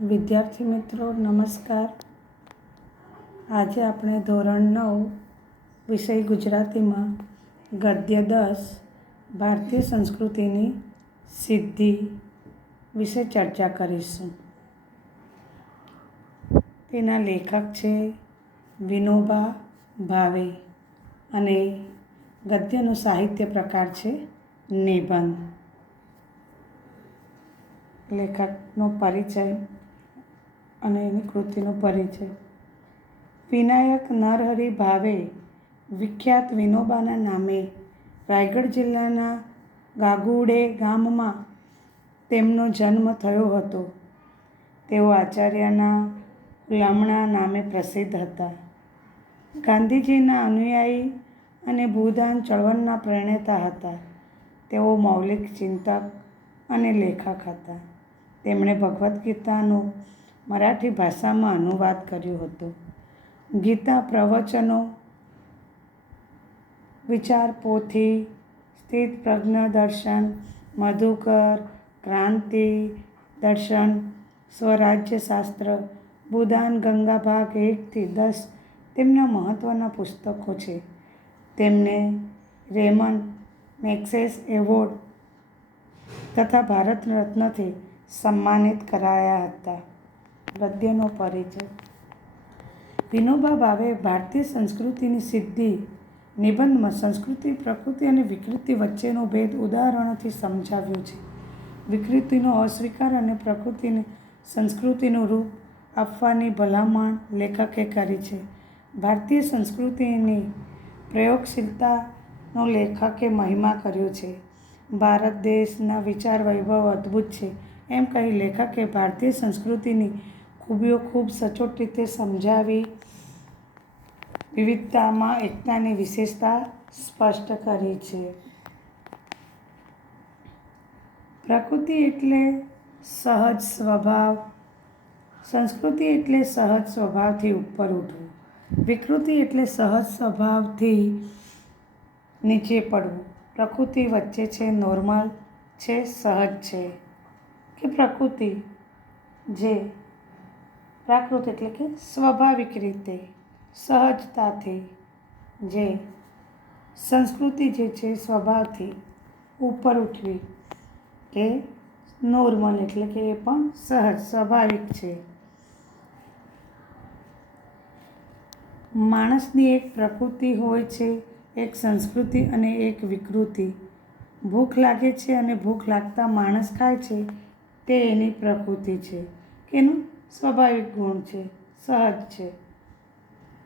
વિદ્યાર્થી મિત્રો નમસ્કાર. આજે આપણે ધોરણ 9 વિષય ગુજરાતીમાં ગદ્ય 10 ભારતીય સંસ્કૃતિની સિદ્ધિ વિશે ચર્ચા કરીશું. તેના લેખક છે વિનોબા ભાવે અને ગદ્યનો સાહિત્ય પ્રકાર છે નિબંધ. લેખકનો પરિચય અને એની કૃતિનો પરિચય. વિનાયક નરહરિ ભાવે વિખ્યાત વિનોબાના નામે રાયગઢ જિલ્લાના ગાગુડે ગામમાં તેમનો જન્મ થયો હતો. તેઓ આચાર્યના ગુલામણા નામે પ્રસિદ્ધ હતા. ગાંધીજીના અનુયાયી અને ભૂદાન ચળવળના પ્રણેતા હતા. તેઓ મૌલિક ચિંતક અને લેખક હતા. તેમણે ભગવદ્ ગીતાનો મરાઠી ભાષામાં અનુવાદ કર્યો હતો. ગીતા પ્રવચનો, વિચાર પોથી, સ્થિતપ્રજ્ઞ દર્શન, મધુકર, ક્રાંતિ દર્શન, સ્વરાજ્યશાસ્ત્ર, ભૂદાન ગંગા ભાગ 1-10 તેમના મહત્ત્વના પુસ્તકો છે. તેમને રેમન્ડ મેગ્સેસે એવોર્ડ તથા ભારત રત્નથી સન્માનિત કરાયા હતા. ગદ્યનો પરિચય. વિનોબા ભાવે ભારતીય સંસ્કૃતિની સિદ્ધિ નિબંધમાં સંસ્કૃતિ, પ્રકૃતિ અને વિકૃતિ વચ્ચેનો ભેદ ઉદાહરણોથી સમજાવ્યો છે. વિકૃતિનો અસ્વીકાર અને પ્રકૃતિને સંસ્કૃતિનું રૂપ આપવાની ભલામણ લેખકે કરી છે. ભારતીય સંસ્કૃતિની પ્રયોગશીલતાનો લેખકે મહિમા કર્યો છે. ભારત દેશના વિચાર વૈભવ અદ્ભુત છે એમ કહી લેખકે ભારતીય સંસ્કૃતિની ખૂબીઓ ખૂબ સચોટ રીતે સમજાવી વિવિધતામાં એકતાની વિશેષતા સ્પષ્ટ કરી છે. પ્રકૃતિ એટલે સહજ સ્વભાવ, સંસ્કૃતિ એટલે સહજ સ્વભાવથી ઉપર ઉઠવું, વિકૃતિ એટલે સહજ સ્વભાવથી નીચે પડવું. પ્રકૃતિ વચ્ચે છે, નોર્મલ છે, સહજ છે કે પ્રકૃતિ જે પ્રાકૃત એટલે કે સ્વાભાવિક રીતે સહજતાથી, જે સંસ્કૃતિ જે છે સ્વભાવથી ઉપર ઉઠવી કે નોર્મલ એટલે કે એ પણ સહજ સ્વાભાવિક છે. માણસની એક પ્રકૃતિ હોય છે, એક સંસ્કૃતિ અને એક વિકૃતિ. ભૂખ લાગે છે અને ભૂખ લાગતા માણસ ખાય છે તે એની પ્રકૃતિ છે કે એનું સ્વાભાવિક ગુણ છે, સહજ છે.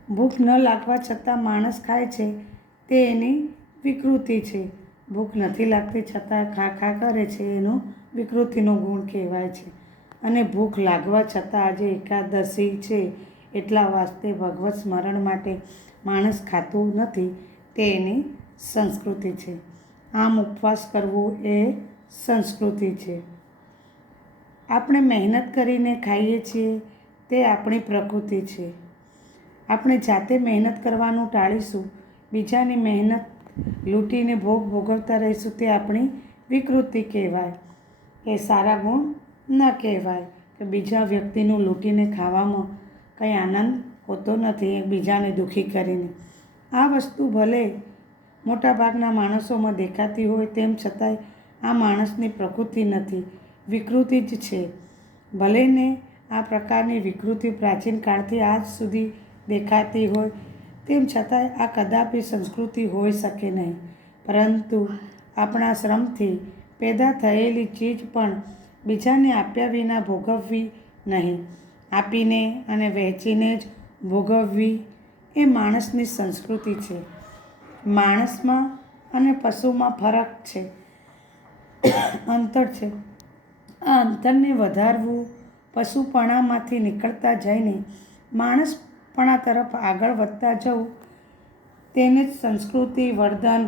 ભૂખ ન લાગવા છતાં માણસ ખાય છે તે એની વિકૃતિ છે. ભૂખ નથી લાગતી છતાં ખા કરે છે એનો વિકૃતિનો ગુણ કહેવાય છે. અને ભૂખ લાગવા છતાં આજે એકાદશી છે એટલા વાસ્તે ભગવત સ્મરણ માટે માણસ ખાતું નથી તે એની સંસ્કૃતિ છે. આમ ઉપવાસ કરવો એ સંસ્કૃતિ છે. આપણે મહેનત કરીને ખાઈએ છીએ તે આપણી પ્રકૃતિ છે. આપણે જાતે મહેનત કરવાનું ટાળીશું, બીજાની મહેનત લૂંટીને ભોગ ભોગવતા રહીશું તે આપણી વિકૃતિ કહેવાય. એ સારા ગુણ ન કહેવાય કે બીજા વ્યક્તિનું લૂંટીને ખાવામાં કંઈ આનંદ હોતો નથી, બીજાને દુઃખી કરીને. આ વસ્તુ ભલે મોટાભાગના માણસોમાં દેખાતી હોય તેમ છતાંય આ માણસની પ્રકૃતિ નથી, વિકૃતિ જ છે. ભલેને આ પ્રકારની વિકૃતિ પ્રાચીન કાળથી આજ સુધી દેખાતી હોય તેમ છતાંય આ કદાપી સંસ્કૃતિ હોઈ શકે નહીં. પરંતુ આપણા શ્રમથી પેદા થયેલી ચીજ પણ બીજાને આપ્યા વિના ભોગવવી નહીં, આપીને અને વહેંચીને જ ભોગવવી એ માણસની સંસ્કૃતિ છે. માણસમાં અને પશુમાં ફરક છે, અંતર છે. આ અંતરને વધારવું, પશુપણામાંથી નીકળતા જઈને માણસપણા તરફ આગળ વધતા જવું તેને જ સંસ્કૃતિ વર્ધન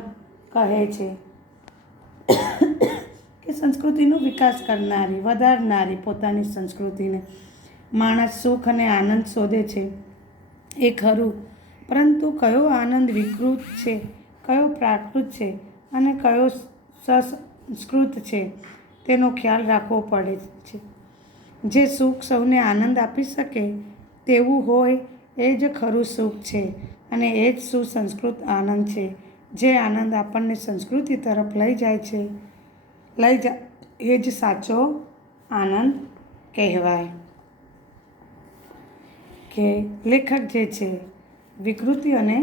કહે છે કે સંસ્કૃતિનો વિકાસ કરનારી, વધારનારી પોતાની સંસ્કૃતિને. માણસ સુખ અને આનંદ શોધે છે એ ખરું, પરંતુ કયો આનંદ વિકૃત છે, કયો પ્રાકૃત છે અને કયો સસંસ્કૃત છે તેનો ખ્યાલ રાખવો પડે છે. જે સુખ સૌને આનંદ આપી શકે તેવું હોય એ જ ખરું સુખ છે અને એ જ સુસંસ્કૃત આનંદ છે. જે આનંદ આપણને સંસ્કૃતિ તરફ લઈ જાય છે એ જ સાચો આનંદ કહેવાય. કે લેખક જે છે વિકૃતિ અને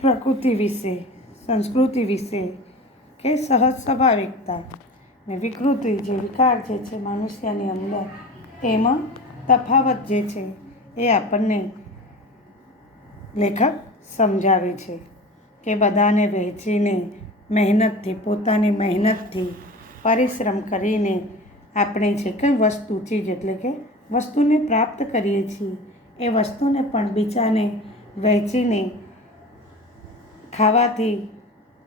પ્રકૃતિ વિશે, સંસ્કૃતિ વિશે કે સહજ સ્વાભાવિકતા ને વિકૃતિ જે વિકાર જે છે મનુષ્યની અંદર એમાં તફાવત જે છે એ આપણને લેખક સમજાવે છે કે બધાને વહેંચીને મહેનતથી, પોતાની મહેનતથી પરિશ્રમ કરીને આપણે જે કંઈ વસ્તુ ચીજ એટલે કે વસ્તુને પ્રાપ્ત કરીએ છીએ એ વસ્તુને પણ બીજાને વહેંચીને ખાવાથી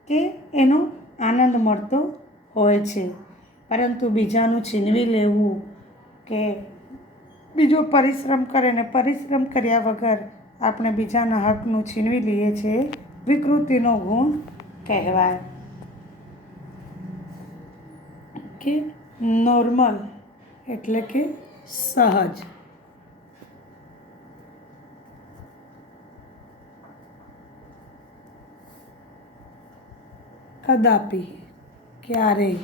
કે એનો આનંદ મળતો હોય છે. પરંતુ બીજાનું છીનવી લેવું કે બીજો પરિશ્રમ કરે ને પરિશ્રમ કર્યા વગર આપણે બીજાના હકનું છીનવી લઈએ છીએ વિકૃતિનો ગુણ કહેવાય. કે નોર્મલ એટલે કે સહજ. કદાપી, ક્યારેય,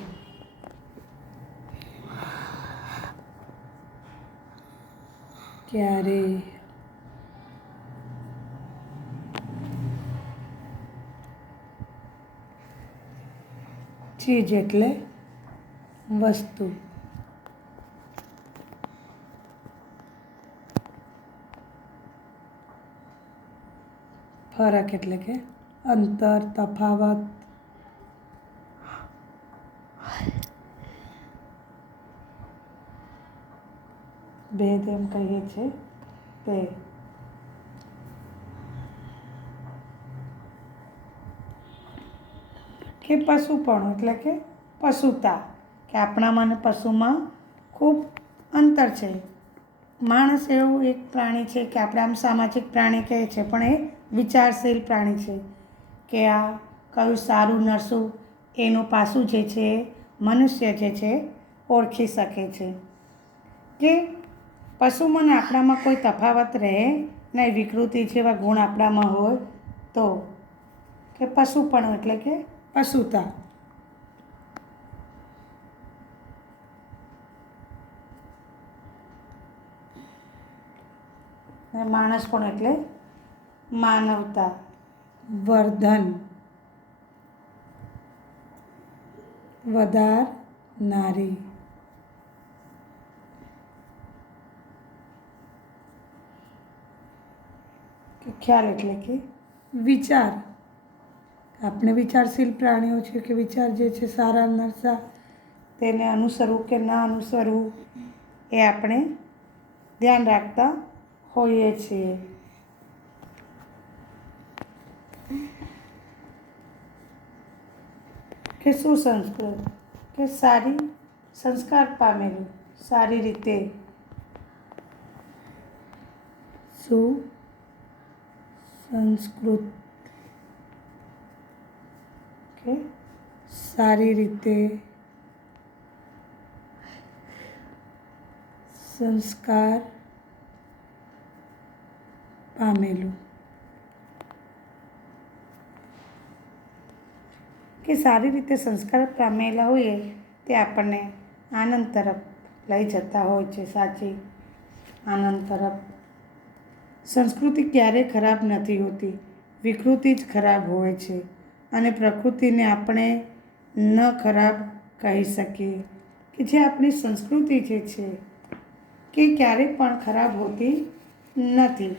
ક્યારેય, ચીજ એટલે વસ્તુ. ફરક એટલે કે અંતર, તફાવત. ભેદ એમ કહીએ છીએ તે. કે પશુપણું એટલે કે પશુતા, કે આપણામાં અને પશુમાં ખૂબ અંતર છે. માણસ એવું એક પ્રાણી છે કે આપણે આમ સામાજિક પ્રાણી કહે છે પણ એ વિચારશીલ પ્રાણી છે કે આ કયું સારું નરસું એનું પાસું જે છે મનુષ્ય જે છે ઓળખી શકે છે. કે પશુમાં ને આપણામાં કોઈ તફાવત રહે નહીં, વિકૃતિ જેવા ગુણ આપણામાં હોય તો. કે પશુપણું એટલે કે પશુતા. માણસ પણ એટલે માનવતા, વર્ધન, વધારનારી. ખ્યાલ એટલે કે વિચાર. આપણે વિચારશીલ પ્રાણીઓ છે કે વિચાર જે છે સારા નરસા તેને અનુસરવું કે ના અનુસરવું એ આપણે ધ્યાન રાખતા હોઈએ છીએ. કે સુસંસ્કૃત કે સારી સંસ્કાર પામેલું, સારી રીતે સુસંસ્કૃત કે સારી રીતે સંસ્કાર પામેલું. કે સારી રીતે સંસ્કાર પામેલા હોઈએ તે આપણને આનંદ તરફ લઈ જતા હોય છે, સાચી આનંદ તરફ. સંસ્કૃતિ ક્યારેય ખરાબ નથી હોતી, વિકૃતિ જ ખરાબ હોય છે અને પ્રકૃતિને આપણે ન ખરાબ કહી શકીએ. કે જે આપણી સંસ્કૃતિ જે છે કે ક્યારેય પણ ખરાબ હોતી નથી,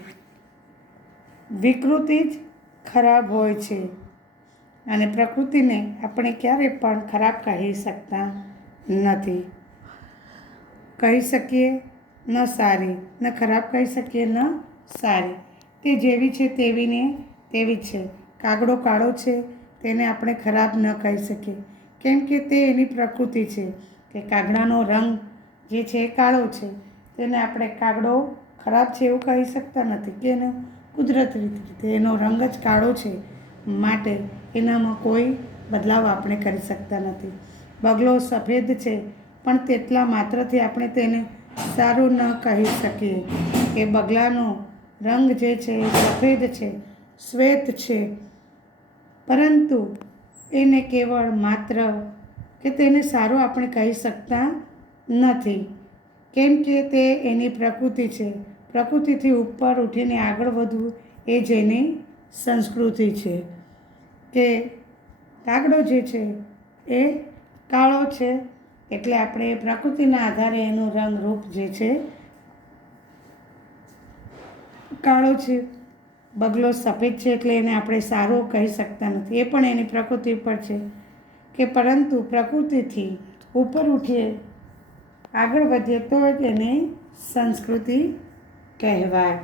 વિકૃતિ જ ખરાબ હોય છે અને પ્રકૃતિને આપણે ક્યારેય પણ ખરાબ કહી શકતા નથી. કહી શકીએ ન સારી, ન ખરાબ કહી શકીએ ન સારી. તે જેવી છે તેવીને તેવી જ છે. કાગડો કાળો છે તેને આપણે ખરાબ ન કહી શકીએ કેમ કે તે એની પ્રકૃતિ છે કે કાગડાનો રંગ જે છે એ કાળો છે, તેને આપણે કાગડો ખરાબ છે એવું કહી શકતા નથી કે એનો કુદરતી રીતે એનો રંગ જ કાળો છે માટે એનામાં કોઈ બદલાવ આપણે કરી શકતા નથી. બગલો સફેદ છે પણ તેટલા માત્રથી આપણે તેને સારું ન કહી શકીએ. કે બગલાનો રંગ જે છે એ સફેદ છે, શ્વેત છે, પરંતુ એને કેવળ માત્ર કે તેને સારું આપણે કહી શકતા નથી, કેમ કે તે એની પ્રકૃતિ છે. પ્રકૃતિથી ઉપર ઉઠીને આગળ વધવું એ જ એની સંસ્કૃતિ છે. કે કાગડો જે છે એ કાળો છે, એટલે આપણે પ્રકૃતિના આધારે એનું રંગ રૂપ જે છે કાળો છે. બગલો સફેદ છે એટલે એને આપણે સારો કહી શકતા નથી, એ પણ એની પ્રકૃતિ પર છે. કે પરંતુ પ્રકૃતિથી ઉપર ઉઠીએ, આગળ વધીએ તો જ એને સંસ્કૃતિ કહેવાય.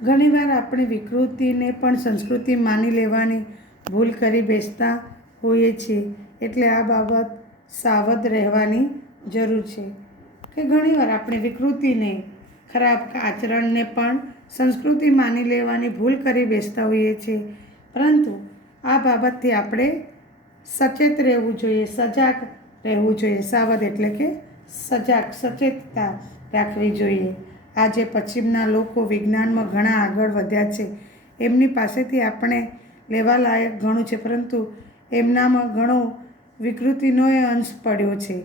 ઘણીવાર આપણે વિકૃતિને પણ સંસ્કૃતિ માની લેવાની ભૂલ કરી બેસતા હોઈએ છીએ, એટલે આ બાબત સાવધ રહેવાની જરૂર છે. કે ઘણીવાર આપણે વિકૃતિને, ખરાબ આચરણને પણ સંસ્કૃતિ માની લેવાની ભૂલ કરી બેસતા હોઈએ છીએ, પરંતુ આ બાબતથી આપણે સચેત રહેવું જોઈએ, સજાગ રહેવું જોઈએ. સાવધ એટલે કે સજાગ, સચેતતા રાખવી જોઈએ. આજે પશ્ચિમના લોકો વિજ્ઞાનમાં ઘણા આગળ વધ્યા છે. એમની પાસેથી આપણે લેવાલાયક ઘણું છે, પરંતુ એમનામાં ઘણો વિકૃતિનો અંશ પડ્યો છે.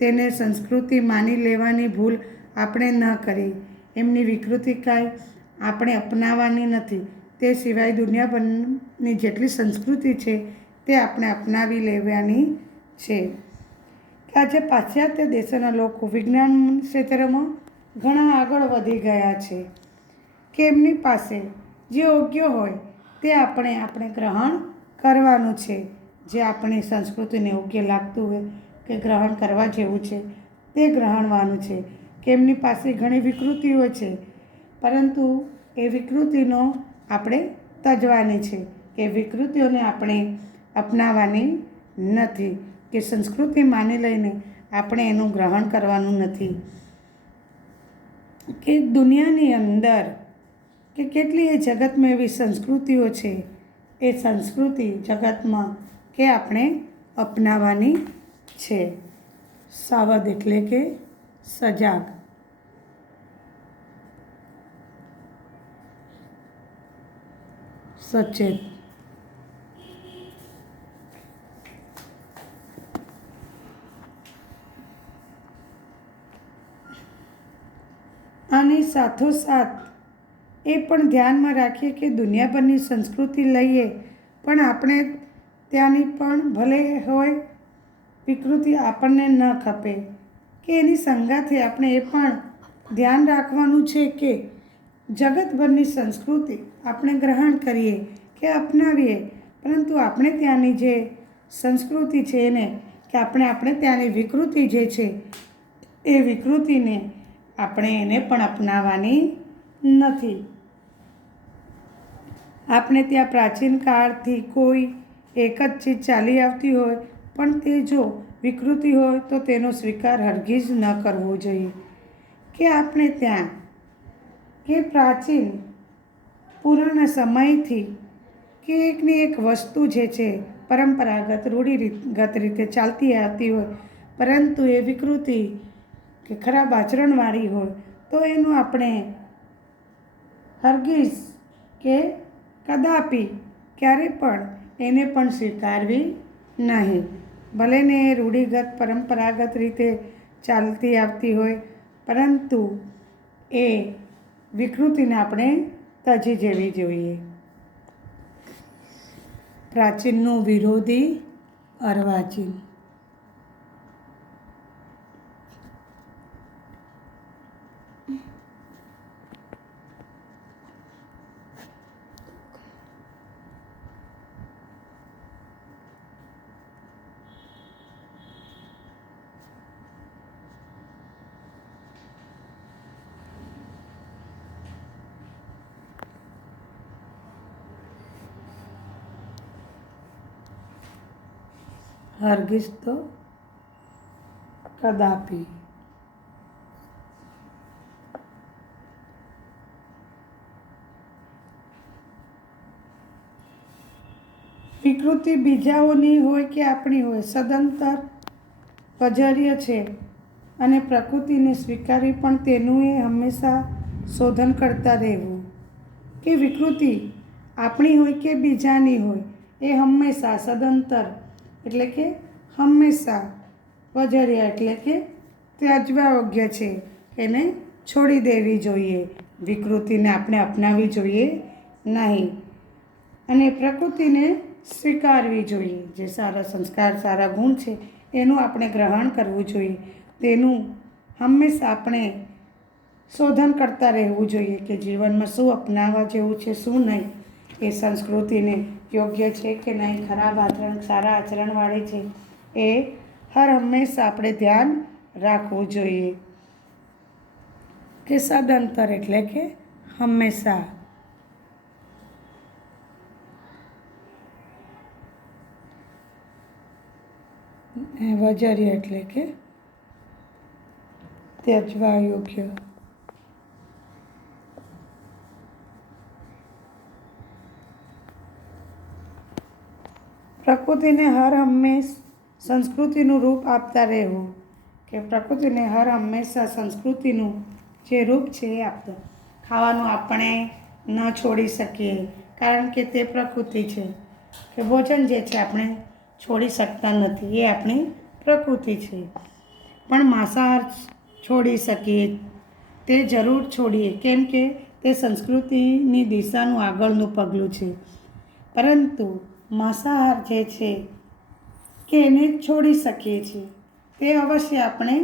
તેને સંસ્કૃતિ માની લેવાની ભૂલ આપણે ન કરી. એમની વિકૃતિ કાંઈ આપણે અપનાવવાની નથી. તે સિવાય દુનિયાભરની જેટલી સંસ્કૃતિ છે તે આપણે અપનાવી લેવાની છે. આજે પાશ્ચાત્ય દેશોના લોકો વિજ્ઞાન ક્ષેત્રમાં ઘણા આગળ વધી ગયા છે. કે એમની પાસે જે યોગ્ય હોય તે આપણે ગ્રહણ કરવાનું છે. જે આપણી સંસ્કૃતિને યોગ્ય લાગતું હોય કે ગ્રહણ કરવા જેવું છે તે ગ્રહણવાનું છે. કે એમની પાસે ઘણી વિકૃતિઓ છે, પરંતુ એ વિકૃતિનો આપણે તજવાની છે. કે વિકૃતિઓને આપણે અપનાવવાની નથી. કે સંસ્કૃતિ માની લઈને આપણે એનું ગ્રહણ કરવાનું નથી. કે દુનિયાની અંદર કે કેટલી એ જગતમાં એવી સંસ્કૃતિઓ છે, એ સંસ્કૃતિ જગતમાં કે આપણે અપનાવવાની છે. સાવધ એટલે કે સજાગ. સચેત. આની સાથોસાથ એ પણ ધ્યાનમાં રાખીએ કે દુનિયાભરની સંસ્કૃતિ લઈએ, પણ આપણે ત્યાંની પણ ભલે હોય વિકૃતિ આપણને ન ખપે. કે એની સંગાથે આપણે એ પણ ધ્યાન રાખવાનું છે કે જગતભરની સંસ્કૃતિ આપણે ગ્રહણ કરીએ કે અપનાવીએ, પરંતુ આપણે ત્યાંની જે સંસ્કૃતિ છે એને કે આપણે ત્યાંની વિકૃતિ જે છે એ વિકૃતિને આપણે એને પણ અપનાવવાની નથી. આપણે ત્યાં પ્રાચીન કાળથી કોઈ એક જ ચીજ ચાલી આવતી હોય, પણ તે જો વિકૃતિ હોય તો તેનો સ્વીકાર હરગીજ ન કરવો જોઈએ. કે આપણે ત્યાં કે પ્રાચીન પુરાણા સમયથી કે એકની એક વસ્તુ જે છે પરંપરાગત રૂઢિગત રીતે ચાલતી આવતી હોય, પરંતુ એ વિકૃતિ કે ખરાબ આચરણવાળી હોય તો એનું આપણે હરગીઝ કે કદાપી ક્યારે પણ એને પણ સ્વીકારવી નહીં. ભલે ને એ રૂઢિગત પરંપરાગત રીતે ચાલતી આવતી હોય, પરંતુ એ વિકૃતિને આપણે તજી જવી જોઈએ. પ્રાચીનનું વિરોધી અર્વાચીન. હરગીઝ તો કદાપી. વિકૃતિ વિકૃતિ બીજાઓની હોય કે આપણી હોય, સદંતર પર્યાય છે અને પ્રકૃતિને સ્વીકારવી પણ તેનું એ હંમેશા શોધન કરતા રહેવું. કે વિકૃતિ આપણી હોય કે બીજાની હોય, એ હંમેશા સદંતર એટલે કે હંમેશા, પર્યાય એટલે કે ત્યજવા યોગ્ય છે, એને છોડી દેવી જોઈએ. વિકૃતિને આપણે અપનાવવી જોઈએ નહીં અને પ્રકૃતિને સ્વીકારવી જોઈએ. જે સારા સંસ્કાર, સારા ગુણ છે એનું આપણે ગ્રહણ કરવું જોઈએ. તેનું હંમેશા આપણે શોધન કરતા રહેવું જોઈએ કે જીવનમાં શું અપનાવવા જેવું છે, શું નહીં. એ સંસ્કૃતિને યોગ્ય છે કે નહીં, ખરાબ આચરણ, સારા આચરણવાળી છે, એ હર હંમેશા આપણે ધ્યાન રાખવું જોઈએ. કે સદંતર એટલે કે હંમેશા. પર્યાય એટલે કે ત્યજવા યોગ્ય. પ્રકૃતિને હર હંમેશ સંસ્કૃતિનું રૂપ આપતા રહેવું. કે પ્રકૃતિને હર હંમેશા સંસ્કૃતિનું જે રૂપ છે એ આપતા. ખાવાનું આપણે ન છોડી શકીએ કારણ કે તે પ્રકૃતિ છે. કે ભોજન જે છે આપણે છોડી શકતા નથી, એ આપણી પ્રકૃતિ છે. પણ માંસાહાર છોડી શકીએ, તે જરૂર છોડીએ કેમ કે તે સંસ્કૃતિની દિશાનું આગળનું પગલું છે. પરંતુ માંસાહાર જે છે કે એને છોડી શકીએ છીએ, તે અવશ્ય આપણે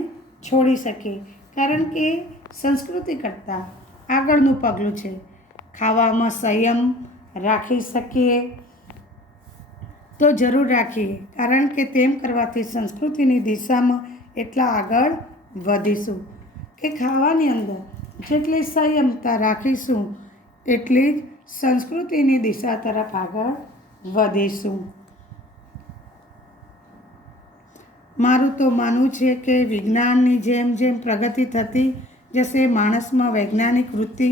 છોડી શકીએ કારણ કે સંસ્કૃતિ કરતાં આગળનું પગલું છે. ખાવામાં સંયમ રાખી શકીએ તો જરૂર રાખીએ કારણ કે તેમ કરવાથી સંસ્કૃતિની દિશામાં એટલા આગળ વધીશું. કે ખાવાની અંદર જેટલી સંયમતા રાખીશું એટલી જ સંસ્કૃતિની દિશા તરફ આગળ વધીશું. મારું તો માનવું છે કે વિજ્ઞાનની જેમ જેમ પ્રગતિ થતી જશે, માણસમાં વૈજ્ઞાનિક વૃત્તિ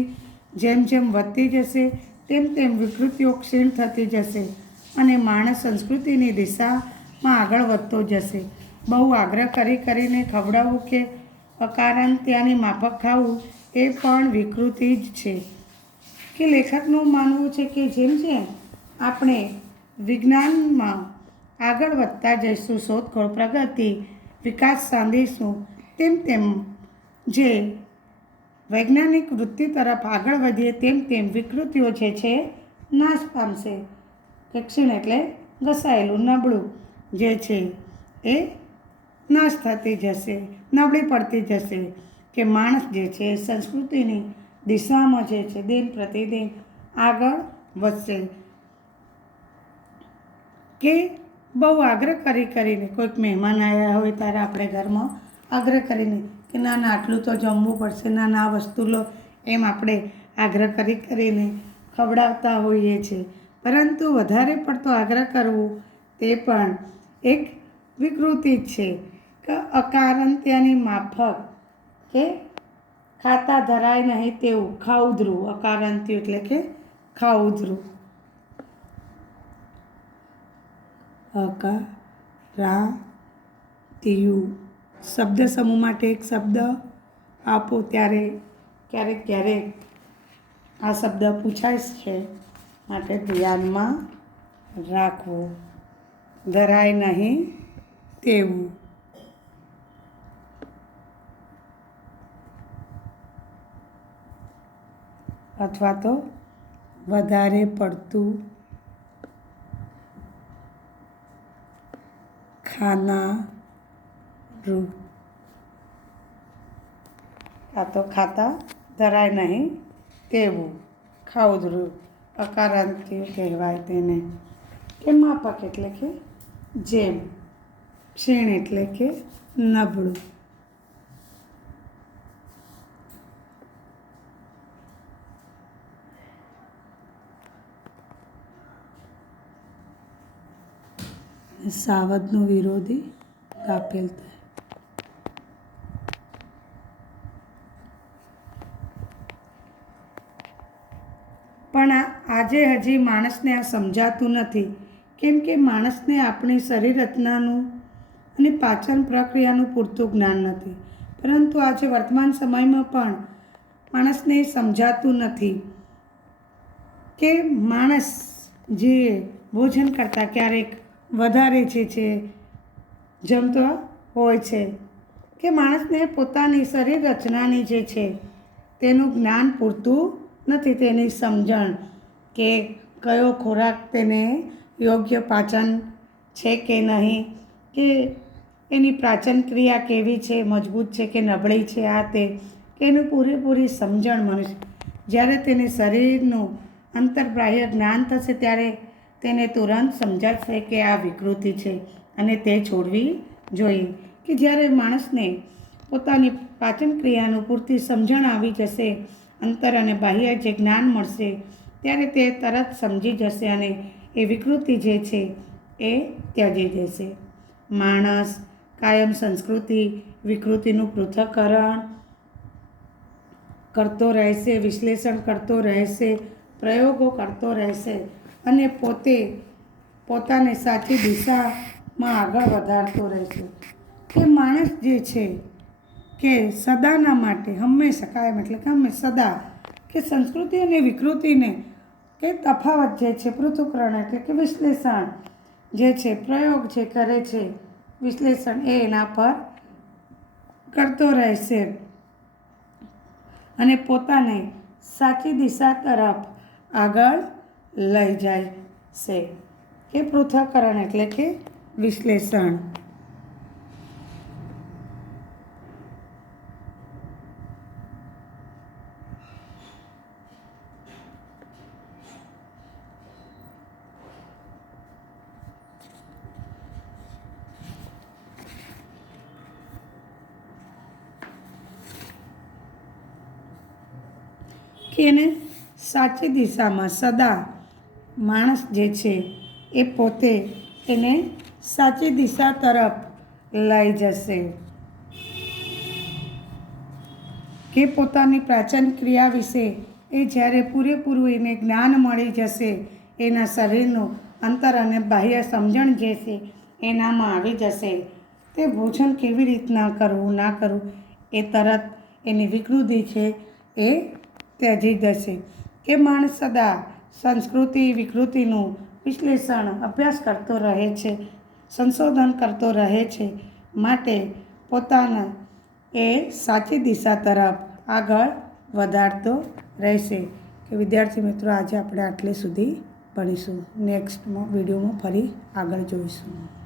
જેમ જેમ વધતી જશે તેમ તેમ વિકૃતિઓ ક્ષીણ થતી જશે અને માણસ સંસ્કૃતિની દિશામાં આગળ વધતો જશે. બહુ આગ્રહ કરીને ખવડાવવું કે અકારણ ત્યાંની માફક ખાવું એ પણ વિકૃતિ જ છે. કે લેખકનું માનવું છે કે જેમ જેમ આપણે વિજ્ઞાનમાં આગળ વધતા જઈશું, શોધખોળ, પ્રગતિ, વિકાસ સાંધીશું, તેમ તેમ જે વૈજ્ઞાનિક વૃત્તિ તરફ આગળ વધીએ તેમ તેમ વિકૃતિઓ જે છે નાશ પામશે. ક્ષીણ એટલે ઘસાયેલું, નબળું જે છે એ નાશ થતી જશે, નબળી પડતી જશે. કે માણસ જે છે સંસ્કૃતિની દિશામાં જે છે દિન પ્રતિદિન આગળ વધશે. કે બહુ આગ્રહ કરીને કોઈક મહેમાન આવ્યા હોય ત્યારે આપણે ઘરમાં આગ્રહ કરીને કે ના ના આટલું તો જમવું પડશે, ના ના આ વસ્તુ લો, એમ આપણે આગ્રહ કરીને ખવડાવતા હોઈએ છીએ. પરંતુ વધારે પડતો આગ્રહ કરવો તે પણ એક વિકૃતિ જ છે. કે અકારણ ત્યાંની માફક કે ખાતા ધરાય નહીં તેવું ખાઉધરું. અકારણત્યું એટલે કે ખાઉધરું. અકારાંતિયું શબ્દ સમૂહ માટે એક શબ્દ આપો ત્યારે ક્યારેક આ શબ્દ પૂછાય છે, માટે ધ્યાનમાં રાખવું. ધરાય નહીં તેવું. અથવા તો વધારે પડતું ખાનારું. આ તો ખાતા ધરાય નહીં તેવું, ખાઉધરું, અકારાંતિયું કહેવાય તેને. કે માફક એટલે કે જેમ, ક્ષીણ એટલે કે નબળું. સાવધનો વિરોધી ગાફેલતા. પણ આજે હજી માણસને આ સમજાતું નથી કેમ કે માણસને આપણી શરીર રચનાનું અને પાચન પ્રક્રિયાનું પૂરતું જ્ઞાન નથી. પરંતુ આજે વર્તમાન સમયમાં પણ માણસને સમજાતું નથી કે માણસ જે ભોજન કરતાં ક્યારેક વધારે છે જમતો હોય છે, કે માણસને પોતાની શરીર રચનાની જે છે તેનું જ્ઞાન પૂરતું નથી, તેની સમજણ કે કયો ખોરાક તેને યોગ્ય પાચન છે કે નહીં, કે એની પાચન ક્રિયા કેવી છે, મજબૂત છે કે નબળી છે, આ તે કે એનું પૂરેપૂરી સમજણ મનુષ્ય જ્યારે તેને શરીરનું અંતર્બાહ્ય જ્ઞાન થશે ત્યારે તેને તુરંત સમજાશે કે આ વિકૃતિ છે અને તે છોડવી જોઈએ. કે જ્યારે માણસને પોતાની પાચન ક્રિયાનું પૂરતી સમજણ આવી જશે, અંતર અને બાહ્ય જે જ્ઞાન મળશે, ત્યારે તે તરત સમજી જશે અને એ વિકૃતિ જે છે એ ત્યજી દેશે. માણસ કાયમ સંસ્કૃતિ વિકૃતિનું પૃથ્થકરણ કરતો રહેશે, વિશ્લેષણ કરતો રહેશે, પ્રયોગો કરતો રહેશે અને પોતાને સાચી દિશામાં આગળ વધારતો રહેશે. કે માણસ જે છે કે સદાના માટે હંમેશા કાયમ એટલે કે હંમેશા સદા કે સંસ્કૃતિ અને વિકૃતિને કે તફાવત જે છે પૃથ્થકરણ એટલે કે વિશ્લેષણ જે છે, પ્રયોગ જે કરે છે, વિશ્લેષણ એ એના પર કરતો રહેશે અને પોતાને સાચી દિશા તરફ આગળ લઈ જાય છે. કે પૃથ્થકરણ એટલે કે વિશ્લેષણ. કે એને સાચી દિશામાં સદા માણસ જે છે એ પોતે એને સાચી દિશા તરફ લઈ જશે. કે પોતાની પાચન ક્રિયા વિશે એ જ્યારે પૂરેપૂરું એને જ્ઞાન મળી જશે, એના શરીરનું અંતર અને બાહ્ય સમજણ જે છે એનામાં આવી જશે, તે ભોજન કેવી રીતના કરવું ના કરવું એ તરત એની વિકૃતિ છે એ ત્યજી જશે. કે માણસ સદા સંસ્કૃતિ વિકૃતિનું વિશ્લેષણ અભ્યાસ કરતો રહે છે, સંશોધન કરતો રહે છે, માટે પોતાના એ સાચી દિશા તરફ આગળ વધારતો રહેશે. કે વિદ્યાર્થી મિત્રો, આજે આપણે આટલે સુધી ભણીશું. નેક્સ્ટ વિડીયોમાં ફરી આગળ જોઈશું.